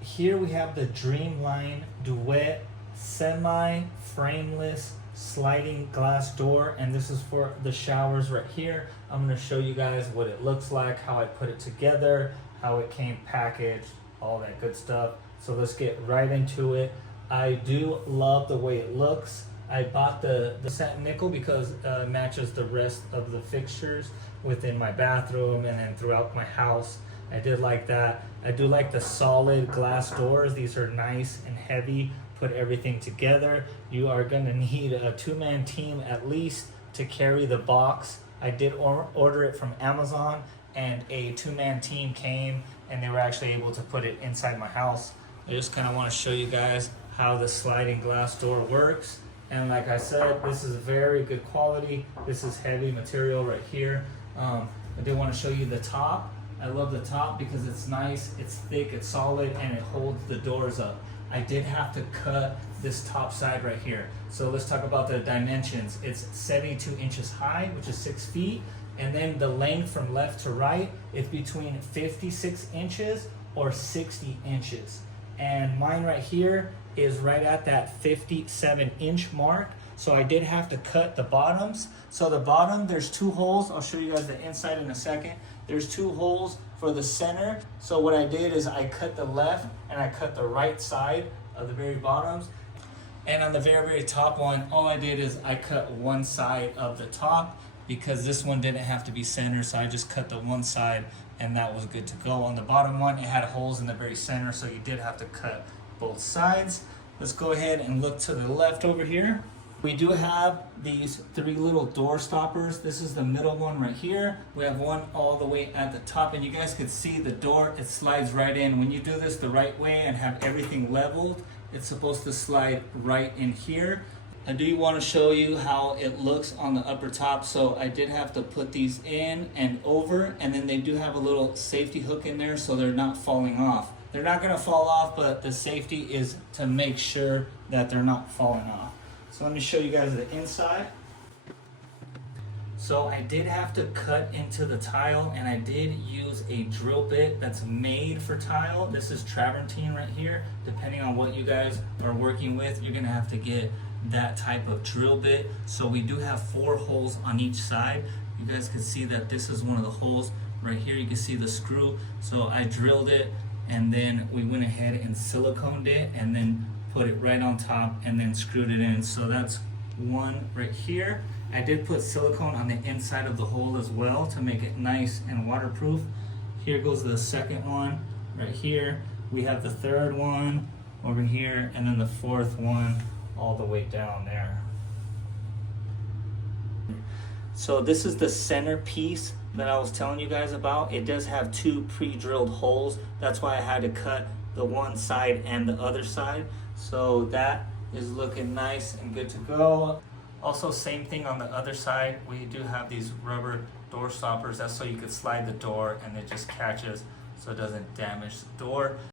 here we have the DreamLine Duet Semi-Frameless sliding glass door, and this is for the showers right here. I'm going to show you guys what it looks like, how I put it together, how it came packaged, all that good stuff. So let's get right into it. I do love the way it looks. I bought the satin nickel because it matches the rest of the fixtures within my bathroom and then throughout my house. I did like that. I do like the solid glass doors. These are nice and heavy. Put everything together. You are going to need a two-man team at least to carry the box. I did order it from Amazon, and a two-man team came and they were actually able to put it inside my house. I just kind of want to show you guys how the sliding glass door works. And like I said, this is very good quality. This is heavy material right here. I did want to show you the top. I love the top because it's nice, it's thick, it's solid, and it holds the doors up. I did have to cut this top side right here. So let's talk about the dimensions. It's 72 inches high, which is 6 feet. And then the length from left to right, it's between 56 inches or 60 inches. And mine right here is right at that 57 inch mark. So I did have to cut the bottoms. So the bottom, there's 2 holes. I'll show you guys the inside in a second. There's 2 holes for the center. So what I did is I cut the left and I cut the right side of the very bottoms. And on the very top one, all I did is I cut one side of the top because this one didn't have to be centered. So I just cut the one side and that was good to go. On the bottom one, it had holes in the very center. So you did have to cut both sides. Let's go ahead and look to the left over here. We do have these 3 little door stoppers. This is the middle one right here. We have one all the way at the top, and you guys can see the door, it slides right in. When you do this the right way and have everything leveled, it's supposed to slide right in here. I do want to show you how it looks on the upper top. So I did have to put these in and over, and then they do have a little safety hook in there so they're not falling off. They're not going to fall off, but the safety is to make sure that they're not falling off. So let me show you guys the inside. So I did have to cut into the tile, and I did use a drill bit that's made for tile. This is travertine right here. Depending on what you guys are working with, you're gonna have to get that type of drill bit. So we do have 4 holes on each side. You guys can see that this is one of the holes right here. You can see the screw. So I drilled it, and then we went ahead and siliconed it, and then put it right on top and then screwed it in. So that's one right here. I did put silicone on the inside of the hole as well to make it nice and waterproof. Here goes the second one right here. We have the third one over here, and then the 4th one all the way down there. So this is the center piece that I was telling you guys about. It does have 2 pre-drilled holes. That's why I had to cut the one side and the other side. So that is looking nice and good to go. Also, same thing on the other side. We do have these rubber door stoppers. That's so you could slide the door and it just catches so it doesn't damage the door.